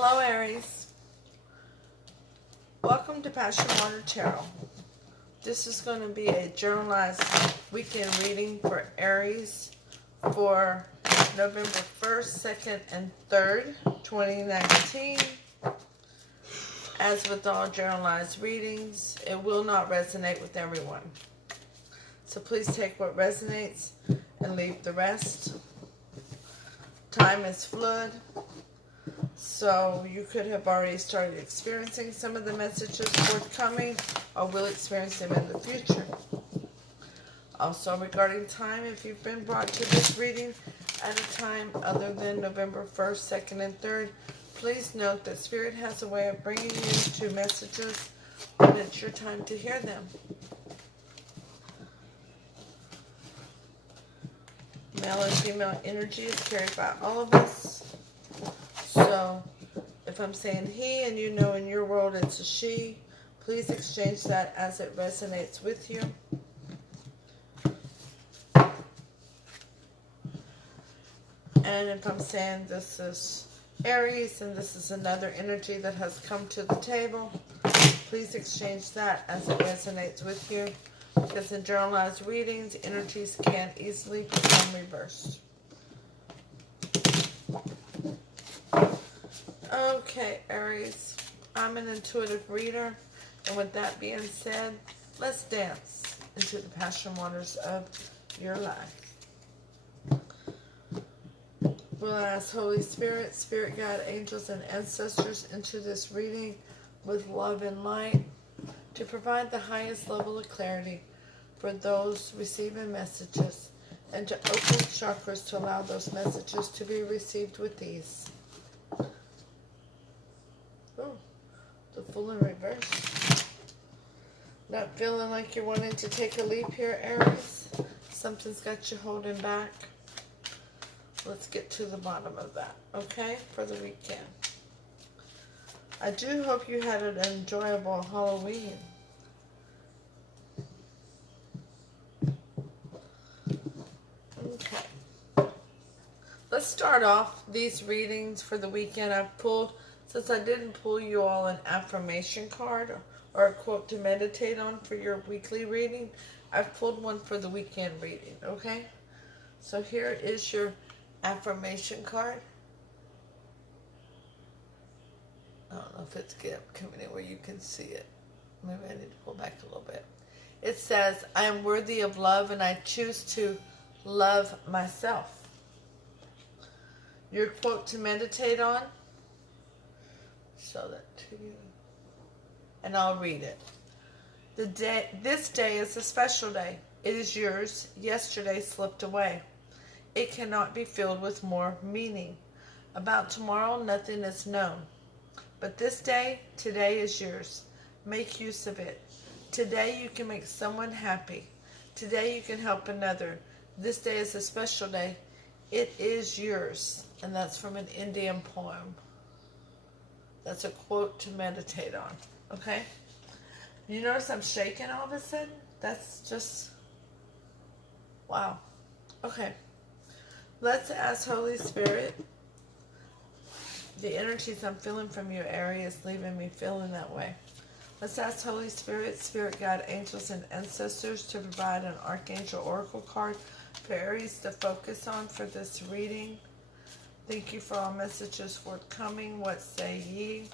Hello, Aries. Welcome to Passion Water Tarot. This is going to be a journalized weekend reading for Aries for November 1st, 2nd, and 3rd, 2019. As with all journalized readings, it will not resonate with everyone. So please take what resonates and leave the rest. Time is fluid. So you could have already started experiencing some of the messages forthcoming or will experience them in the future. Also regarding time, if you've been brought to this reading at a time other than November 1st, 2nd, and 3rd, please note that Spirit has a way of bringing you to messages when it's your time to hear them. Male and female energy is carried by all of us. So, if I'm saying he and you know in your world it's a she, please exchange that as it resonates with you. And if I'm saying this is Aries and this is another energy that has come to the table, please exchange that as it resonates with you. Because in journalized readings, energies can easily become reversed. Okay, Aries, I'm an intuitive reader, and with that being said, let's dance into the passion waters of your life. We'll ask Holy Spirit, Spirit Guide, angels, and ancestors into this reading with love and light to provide the highest level of clarity for those receiving messages and to open chakras to allow those messages to be received with ease. Oh, the Fool in reverse. Not feeling like you're wanting to take a leap here, Aries? Something's got you holding back. Let's get to the bottom of that, okay, for the weekend. I do hope you had an enjoyable Halloween. Okay. Let's start off these readings for the weekend. I've pulled, since I didn't pull you all an affirmation card or a quote to meditate on for your weekly reading, I've pulled one for the weekend reading, okay? So here is your affirmation card. I don't know if it's coming in where you can see it. Maybe I need to pull back a little bit. It says, I am worthy of love and I choose to love myself. Your quote to meditate on. Show that to you. And I'll read it. This day is a special day. It is yours. Yesterday slipped away. It cannot be filled with more meaning. About tomorrow, nothing is known. But this day, today is yours. Make use of it. Today you can make someone happy. Today you can help another. This day is a special day. It is yours. And that's from an Indian poem. That's a quote to meditate on. Okay? You notice I'm shaking all of a sudden? That's just... wow. Okay. Let's ask Holy Spirit. The energies I'm feeling from you, Aries, leaving me feeling that way. Let's ask Holy Spirit, Spirit Guide, angels, and ancestors to provide an Archangel Oracle card for Aries to focus on for this reading. Thank you for all messages forthcoming. What say ye?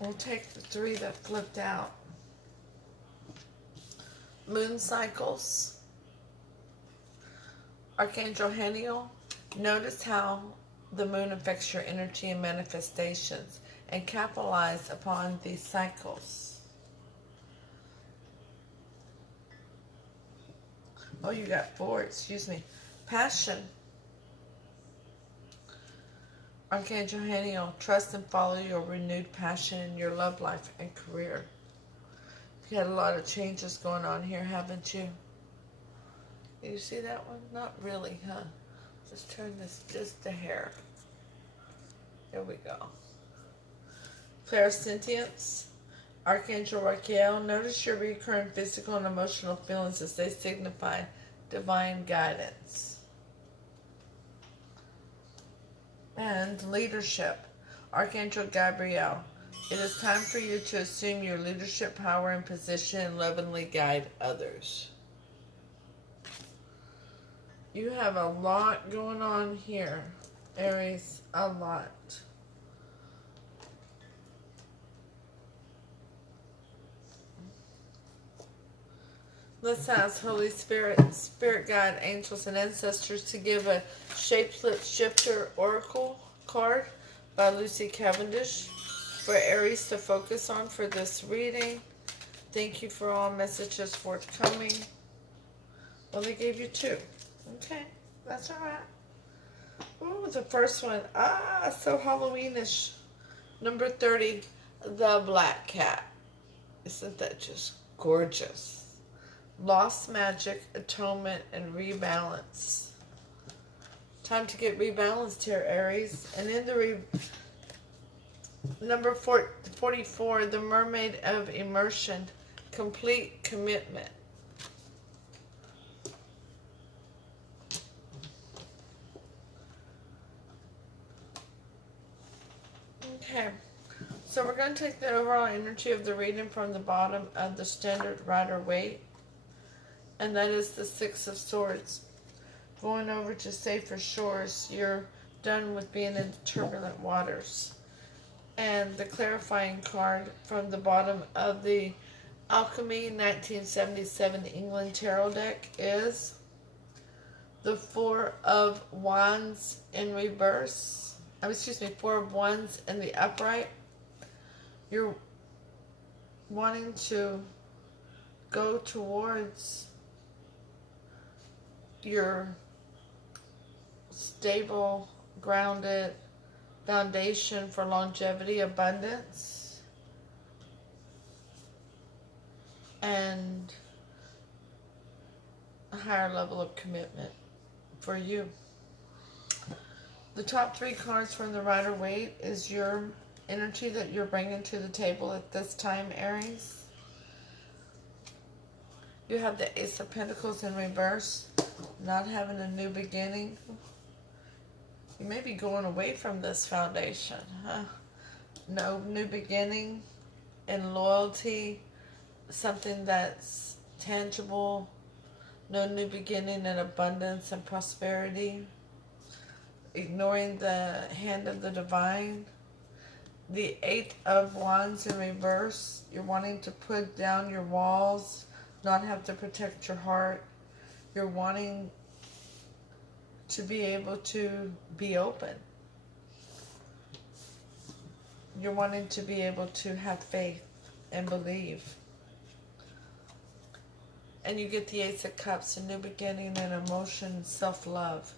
We'll take the three that flipped out. Moon cycles. Archangel Haniel. Notice how the moon affects your energy and manifestations and capitalize upon these cycles. Oh, you got four, excuse me. Passion. Archangel Haniel, trust and follow your renewed passion in your love life and career. You had a lot of changes going on here, haven't you? You see that one? Not really, huh? Just turn this just a hair. There we go. Clairsentience. Archangel Raquel. Notice your recurring physical and emotional feelings as they signify divine guidance. And leadership. Archangel Gabriel. It is time for you to assume your leadership power and position and lovingly guide others. You have a lot going on here, Aries. A lot. Let's ask Holy Spirit, Spirit Guide, Angels, and Ancestors to give a Shapeshifter Oracle card by Lucy Cavendish for Aries to focus on for this reading. Thank you for all messages forthcoming. Well, they gave you 2. Okay, that's all right. Ooh, the first one. So Halloweenish. Number 30, the Black Cat. Isn't that just gorgeous? Lost magic, atonement, and rebalance. Time to get rebalanced here, Aries. And in the number 44, the Mermaid of Immersion, complete commitment. Okay, so we're going to take the overall energy of the reading from the bottom of the Standard Rider-Waite, and that is the 6 of Swords. Going over to safer shores, you're done with being in turbulent waters. And the clarifying card from the bottom of the Alchemy 1977 England Tarot deck is the 4 of Wands in reverse. 4 of Wands in the upright. You're wanting to go towards your stable, grounded foundation for longevity, abundance, and a higher level of commitment for you. The top 3 cards from the Rider-Waite is your energy that you're bringing to the table at this time, Aries. You have the Ace of Pentacles in reverse, not having a new beginning. You may be going away from this foundation, huh? No new beginning and loyalty, something that's tangible. No new beginning in abundance and prosperity. Ignoring the hand of the divine. The 8 of Wands in reverse. You're wanting to put down your walls, not have to protect your heart. You're wanting to be able to be open. You're wanting to be able to have faith and believe. And you get the Ace of Cups, a new beginning and emotion, self-love.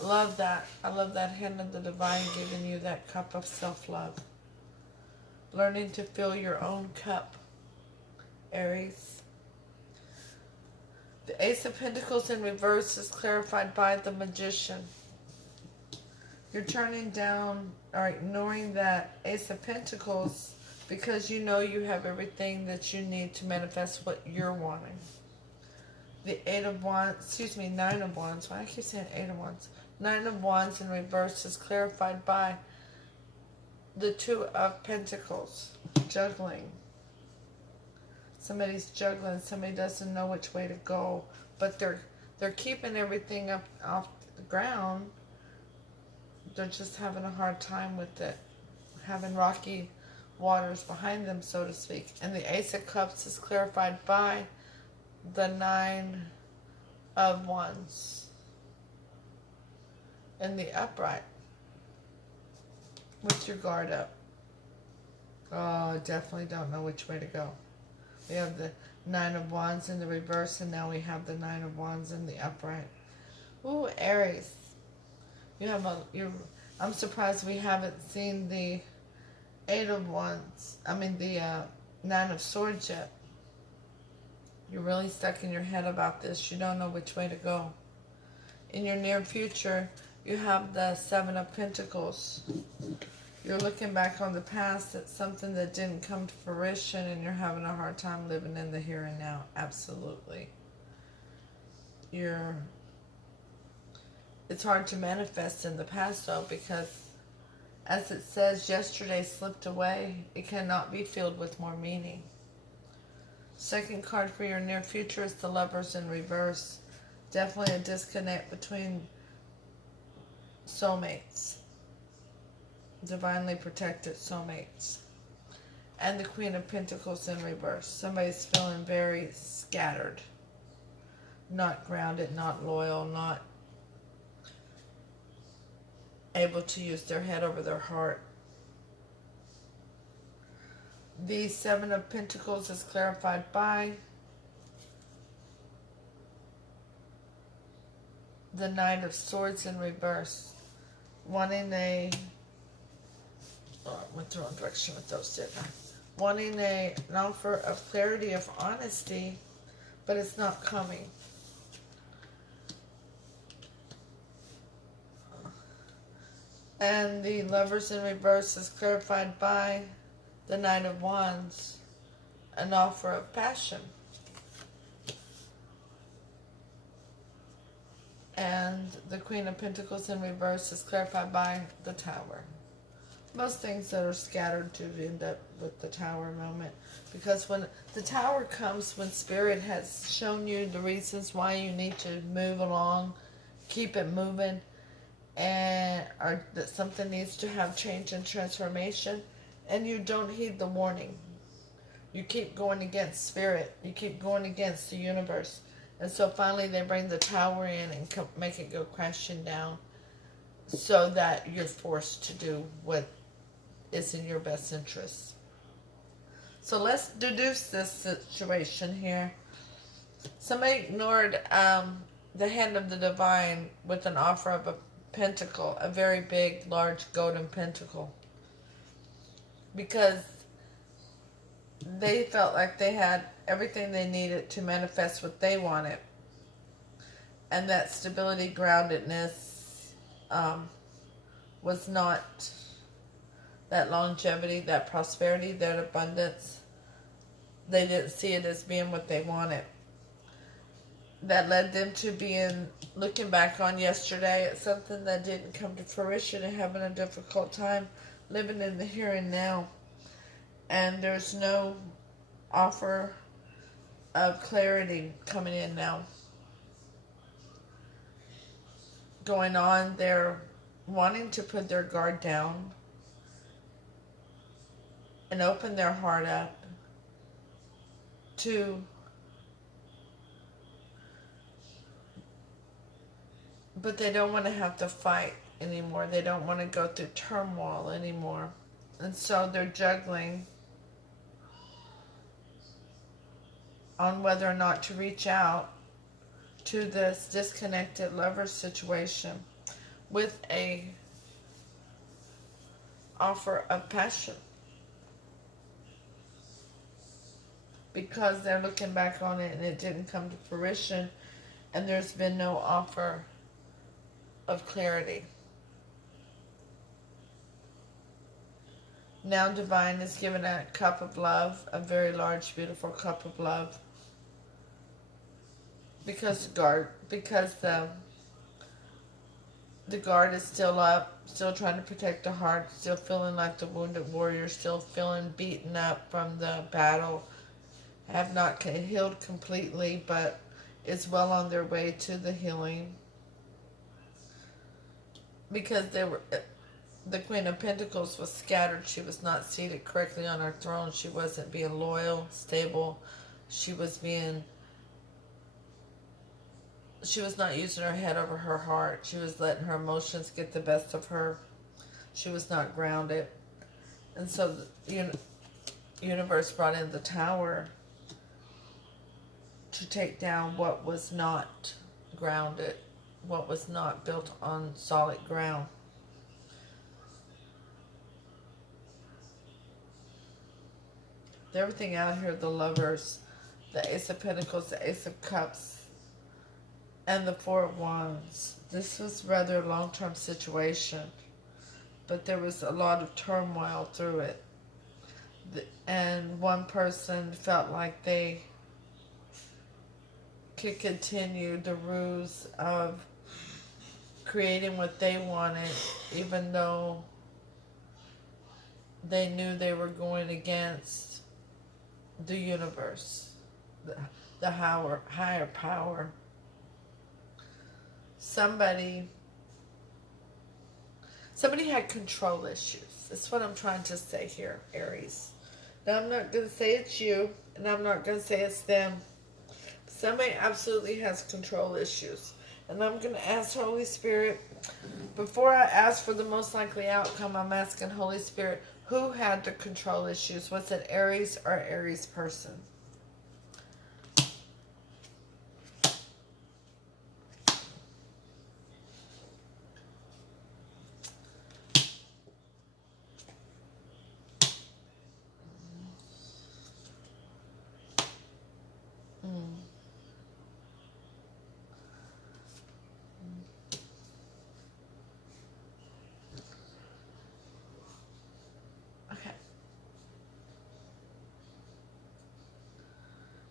I love that. I love that hand of the divine giving you that cup of self-love. Learning to fill your own cup, Aries. The Ace of Pentacles in reverse is clarified by the Magician. You're turning down or ignoring that Ace of Pentacles because you know you have everything that you need to manifest what you're wanting. The 9 of Wands. Why do I keep saying 8 of Wands? 9 of Wands in reverse is clarified by the 2 of Pentacles. Juggling. Somebody's juggling. Somebody doesn't know which way to go, but they're keeping everything up off the ground. They're just having a hard time with it, having rocky waters behind them, so to speak. And the Ace of Cups is clarified by the 9 of Wands in the upright with your guard up. Oh, definitely don't know which way to go. We have the 9 of Wands in the reverse, and now we have the 9 of Wands in the upright. Ooh, Aries. I'm surprised we haven't seen the 8 of Wands. The 9 of Swords yet. You're really stuck in your head about this. You don't know which way to go. In your near future, you have the Seven of Pentacles. You're looking back on the past at something that didn't come to fruition, and you're having a hard time living in the here and now. Absolutely. It's hard to manifest in the past, though, because as it says, yesterday slipped away. It cannot be filled with more meaning. Second card for your near future is the Lovers in reverse. Definitely a disconnect between soulmates. Divinely protected soulmates. And the Queen of Pentacles in reverse. Somebody's feeling very scattered. Not grounded, not loyal, not able to use their head over their heart. The Seven of Pentacles is clarified by the Knight of Swords in reverse. Wanting a... Oh, I went the wrong direction with those, didn't I? Wanting an offer of clarity, of honesty, but it's not coming. And the Lovers in reverse is clarified by the Knight of Wands, an offer of passion. And the Queen of Pentacles in reverse is clarified by the Tower. Most things that are scattered do end up with the Tower moment. Because when the Tower comes, when Spirit has shown you the reasons why you need to move along, keep it moving, or that something needs to have change and transformation, and you don't heed the warning. You keep going against Spirit. You keep going against the universe. And so finally they bring the Tower in and make it go crashing down, so that you're forced to do what is in your best interest. So let's deduce this situation here. Somebody ignored the hand of the divine with an offer of a pentacle, a very big, large golden pentacle, because they felt like they had everything they needed to manifest what they wanted. And that stability, groundedness, was not that longevity, that prosperity, that abundance. They didn't see it as being what they wanted. That led them to being, looking back on yesterday at something that didn't come to fruition and having a difficult time living in the here and now. And there's no offer of clarity coming in now. Going on, they're wanting to put their guard down and open their heart up to but they don't want to have to fight anymore. They don't want to go through turmoil anymore. And so they're juggling on whether or not to reach out to this disconnected lover situation with a offer of passion. Because they're looking back on it and it didn't come to fruition, and there's been no offer of clarity. Now Divine is given a cup of love, a very large, beautiful cup of love. Because the guard is still up, still trying to protect the heart, still feeling like the wounded warrior, still feeling beaten up from the battle, have not healed completely, but is well on their way to the healing. Because the Queen of Pentacles was scattered. She was not seated correctly on her throne. She wasn't being loyal, stable. She was not using her head over her heart. She was letting her emotions get the best of her. She was not grounded. And so the universe brought in the Tower to take down what was not grounded, what was not built on solid ground. Everything out here, the Lovers, the Ace of Pentacles, the Ace of Cups, and the Four of Wands. This was rather a long-term situation, but there was a lot of turmoil through it. And one person felt like they could continue the ruse of creating what they wanted, even though they knew they were going against the universe, the higher power. Somebody had control issues. That's what I'm trying to say here, Aries. Now, I'm not going to say it's you, and I'm not going to say it's them. Somebody absolutely has control issues. And I'm going to ask Holy Spirit, before I ask for the most likely outcome, I'm asking Holy Spirit, who had the control issues? Was it Aries or Aries person?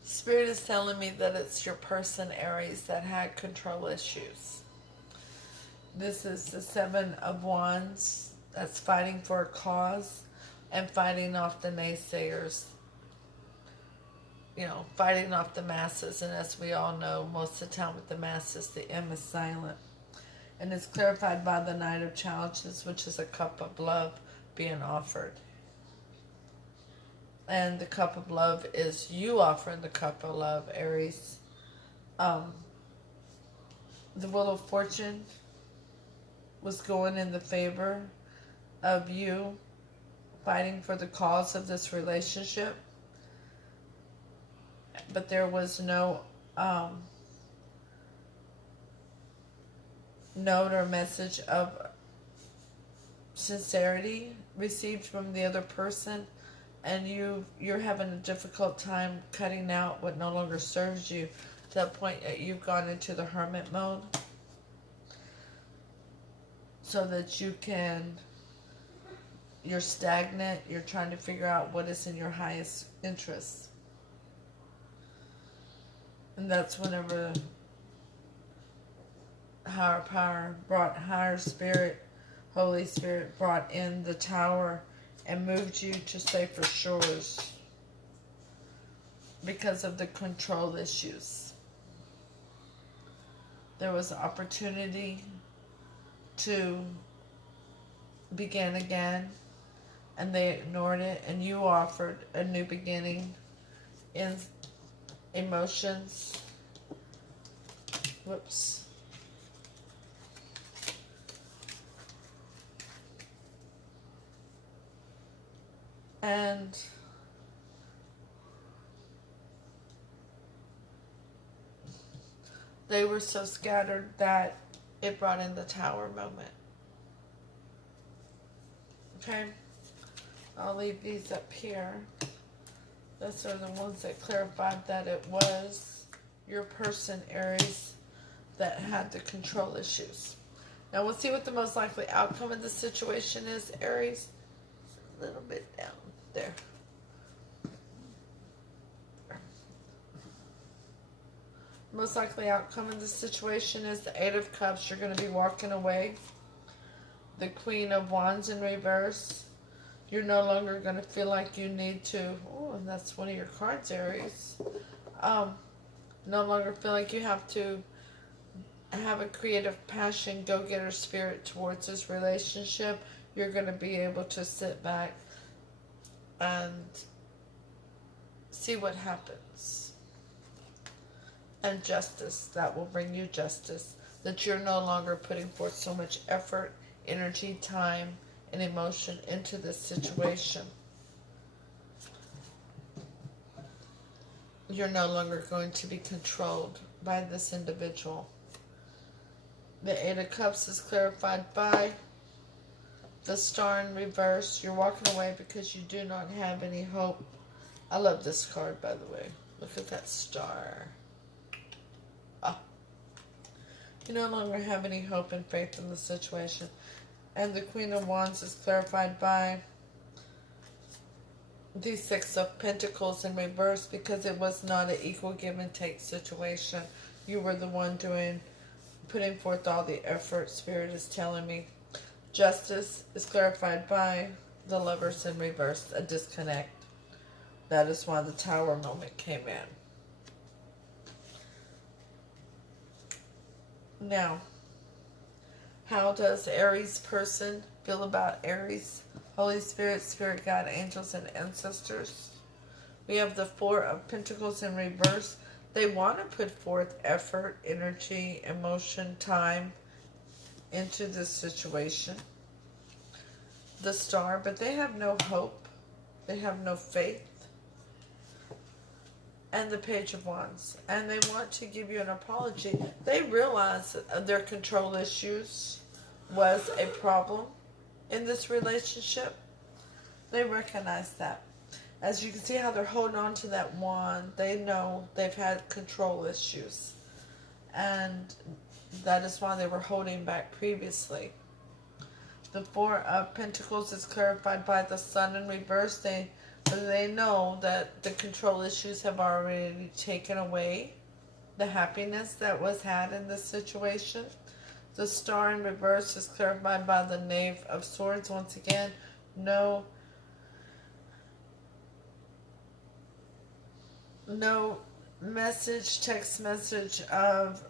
Spirit is telling me that it's your person, Aries, that had control issues. This is the Seven of Wands that's fighting for a cause and fighting off the naysayers. You know, fighting off the masses. And as we all know, most of the time with the masses, the M is silent. And it's clarified by the Knight of Challenges, which is a cup of love being offered. And the cup of love is you offering the cup of love, Aries. The Wheel of Fortune was going in the favor of you fighting for the cause of this relationship. But there was no note or message of sincerity received from the other person. And you're having a difficult time cutting out what no longer serves you, to the point that you've gone into the hermit mode, so that you're stagnant, you're trying to figure out what is in your highest interest. And that's whenever higher power brought, higher spirit, Holy Spirit brought in the Tower and moved you to safer shores because of the control issues. There was an opportunity to begin again, and they ignored it, and you offered a new beginning in emotions. Whoops. And they were so scattered that it brought in the Tower moment. Okay? I'll leave these up here. Those are the ones that clarified that it was your person, Aries, that had the control issues. Now we'll see what the most likely outcome of the situation is, Aries. A little bit down there. Most likely outcome of the situation is the Eight of Cups. You're going to be walking away. The Queen of Wands in reverse. You're no longer going to feel like you need to. Oh, and that's one of your cards, Aries. No longer feel like you have to have a creative passion, go-getter spirit towards this relationship. You're going to be able to sit back and see what happens. And justice, that will bring you justice. That you're no longer putting forth so much effort, energy, time, and emotion into this situation. You're no longer going to be controlled by this individual. The Eight of Cups is clarified by the Star in reverse. You're walking away because you do not have any hope. I love this card, by the way. Look at that star. Ah. You no longer have any hope and faith in the situation. And the Queen of Wands is clarified by the Six of Pentacles in reverse, because it was not an equal give and take situation. You were the one putting forth all the effort, Spirit is telling me. Justice is clarified by the Lovers in reverse, a disconnect. That is why the Tower moment came in. Now, how does Aries person feel about Aries? Holy Spirit, Spirit God, angels, and ancestors. We have the Four of Pentacles in reverse. They want to put forth effort, energy, emotion, time into this situation. The Star, but they have no hope. They have no faith. And the Page of Wands. And they want to give you an apology. They realize that their control issues was a problem in this relationship. They recognize that. As you can see how they're holding on to that wand, they know they've had control issues. And that is why they were holding back previously. The Four of Pentacles is clarified by the Sun in reverse. They know that the control issues have already taken away the happiness that was had in this situation. The Star in reverse is clarified by the Knave of Swords. Once again, no text message of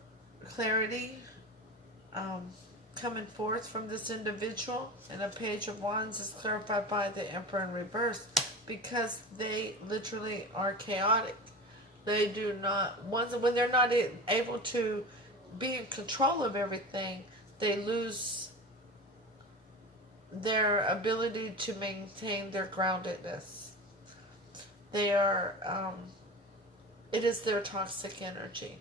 clarity coming forth from this individual. And a Page of Wands is clarified by the Emperor in reverse, because they literally are chaotic. They do not, when they're not able to be in control of everything, they lose their ability to maintain their groundedness. They are, it is their toxic energy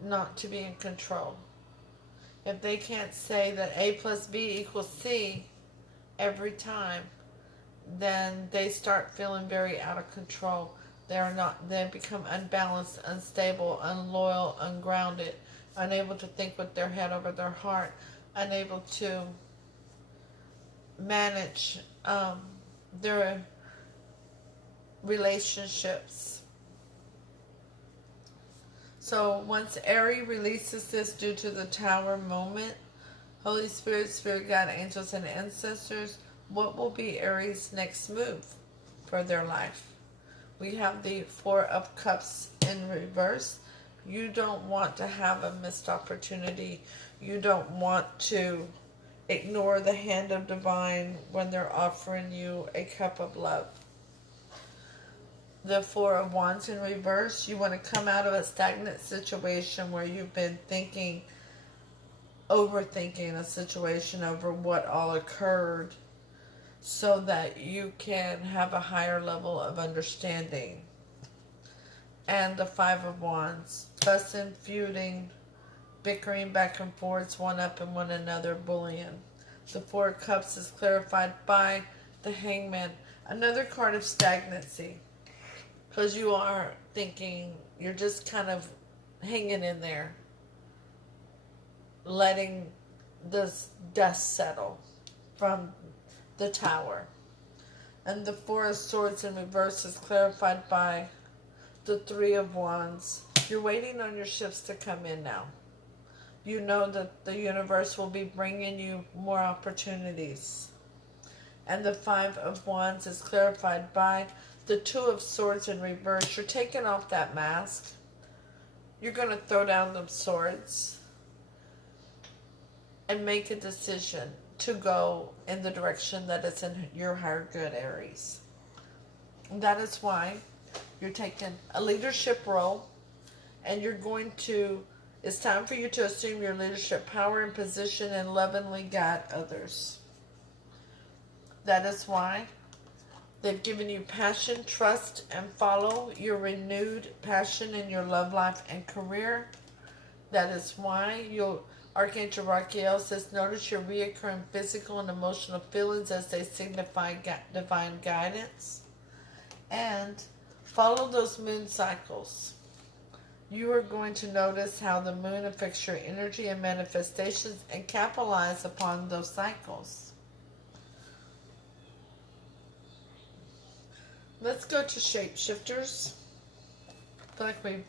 not to be in control. If they can't say that A plus B equals C every time, then they start feeling very out of control. They become unbalanced, unstable, unloyal, ungrounded, unable to think with their head over their heart, unable to manage their relationships. So once Aries releases this due to the Tower moment, Holy Spirit, Spirit God, angels, and ancestors, what will be Aries' next move for their life? We have the Four of Cups in reverse. You don't want to have a missed opportunity. You don't want to ignore the hand of divine when they're offering you a cup of love. The Four of Wands in reverse. You want to come out of a stagnant situation where you've been overthinking a situation over what all occurred, so that you can have a higher level of understanding. And the Five of Wands. Fussing, feuding, bickering back and forth, one up in one another, bullying. The Four of Cups is clarified by the Hangman. Another card of stagnancy. Because you are thinking, you're just kind of hanging in there, letting this dust settle from the Tower. And the Four of Swords in reverse is clarified by the Three of Wands. You're waiting on your ships to come in now. You know that the universe will be bringing you more opportunities. And the Five of Wands is clarified by the Two of Swords in reverse. You're taking off that mask. You're going to throw down them swords and make a decision to go in the direction that is in your higher good, Aries. And that is why you're taking a leadership role, and it's time for you to assume your leadership power and position and lovingly guide others. That is why they've given you passion, trust, and follow your renewed passion in your love life and career. That is why Archangel Raphael says, notice your reoccurring physical and emotional feelings as they signify divine guidance. And Follow those moon cycles. You are going to notice how the moon affects your energy and manifestations and capitalize upon those cycles. Let's go to shapeshifters. I feel like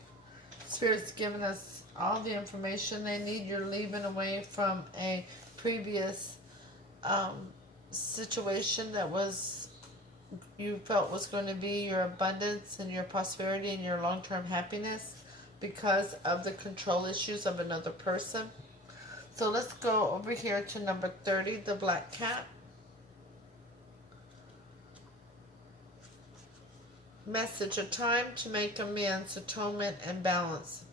Spirit's given us all the information they need. You're leaving away from a previous situation that you felt was going to be your abundance and your prosperity and your long-term happiness because of the control issues of another person. So let's go over here to number 30, the black cat. Message: a time to make amends, atonement, and balance.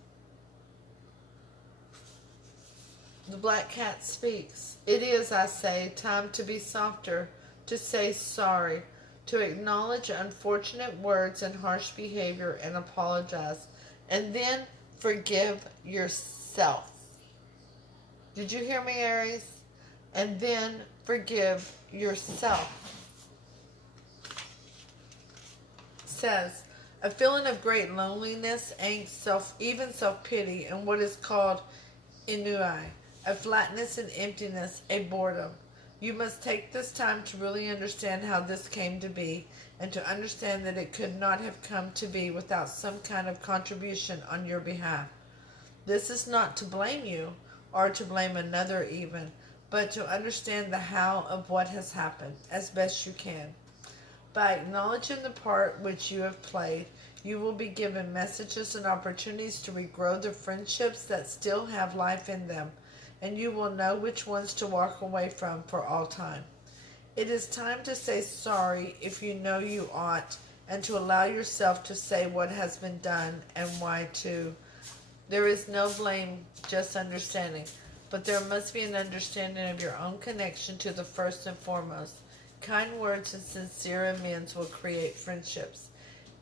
The black cat speaks. It is, I say, time to be softer, to say sorry, to acknowledge unfortunate words and harsh behavior and apologize, and then forgive yourself. Did you hear me, Aries? And then forgive yourself. Says, a feeling of great loneliness, angst, even self-pity, and what is called ennui, a flatness and emptiness, a boredom. You must take this time to really understand how this came to be, and to understand that it could not have come to be without some kind of contribution on your behalf. This is not to blame you, or to blame another even, but to understand the how of what has happened, as best you can. By acknowledging the part which you have played, you will be given messages and opportunities to regrow the friendships that still have life in them, and you will know which ones to walk away from for all time. It is time to say sorry if you know you ought, and to allow yourself to say what has been done and why too. There is no blame, just understanding, but there must be an understanding of your own connection to the first and foremost. Kind words and sincere amends will create friendships.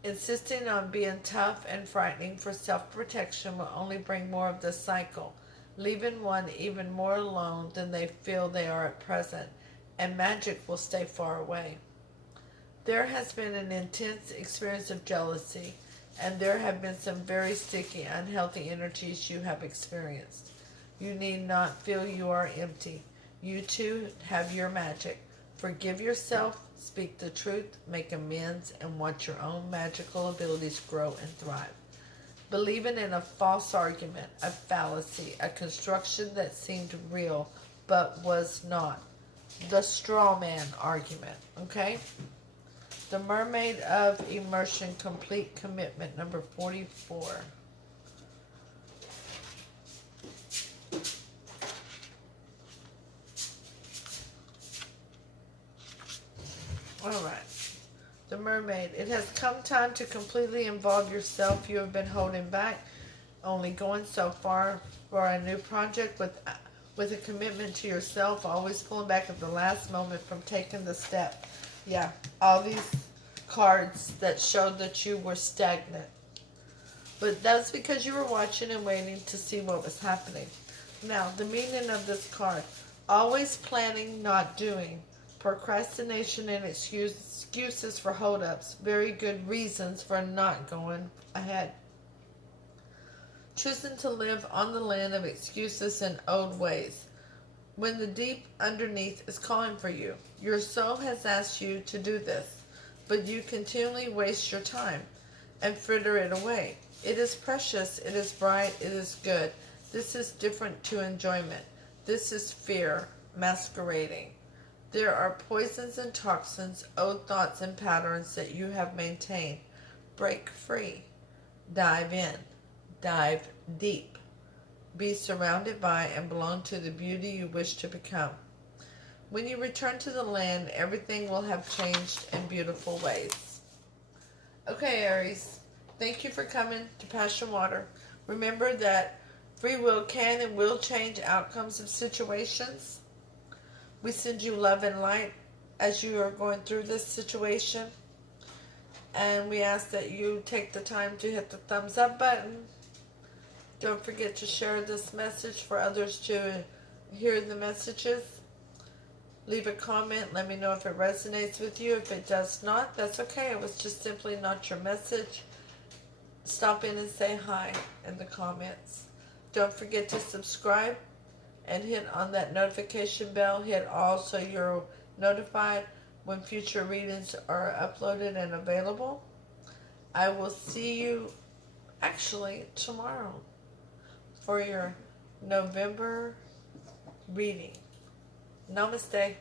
Insisting on being tough and frightening for self-protection will only bring more of the cycle, leaving one even more alone than they feel they are at present, and magic will stay far away. There has been an intense experience of jealousy, and there have been some very sticky, unhealthy energies you have experienced. You need not feel you are empty. You too have your magic. Forgive yourself, speak the truth, make amends, and watch your own magical abilities grow and thrive. Believing in a false argument, a fallacy, a construction that seemed real but was not. The straw man argument, okay? The Mermaid of Immersion, Complete Commitment, number 44. All right. The Mermaid. It has come time to completely involve yourself. You have been holding back, only going so far for a new project with a commitment to yourself, always pulling back at the last moment from taking the step. Yeah, all these cards that showed that you were stagnant. But that's because you were watching and waiting to see what was happening. Now, the meaning of this card. Always planning, not doing. Procrastination and excuses for holdups. Very good reasons for not going ahead. Choosing to live on the land of excuses and old ways. When the deep underneath is calling for you. Your soul has asked you to do this, but you continually waste your time and fritter it away. It is precious, it is bright, it is good. This is different to enjoyment. This is fear masquerading. There are poisons and toxins, old thoughts and patterns that you have maintained. Break free. Dive in. Dive deep. Be surrounded by and belong to the beauty you wish to become. When you return to the land, everything will have changed in beautiful ways. Okay, Aries. Thank you for coming to Passion Water. Remember that free will can and will change outcomes of situations. We send you love and light as you are going through this situation. And we ask that you take the time to hit the thumbs up button. Don't forget to share this message for others to hear the messages. Leave a comment. Let me know if it resonates with you. If it does not, that's okay. It was just simply not your message. Stop in and say hi in the comments. Don't forget to subscribe and hit on that notification bell. Hit all so you're notified when future readings are uploaded and available. I will see you actually tomorrow for your November reading. Namaste.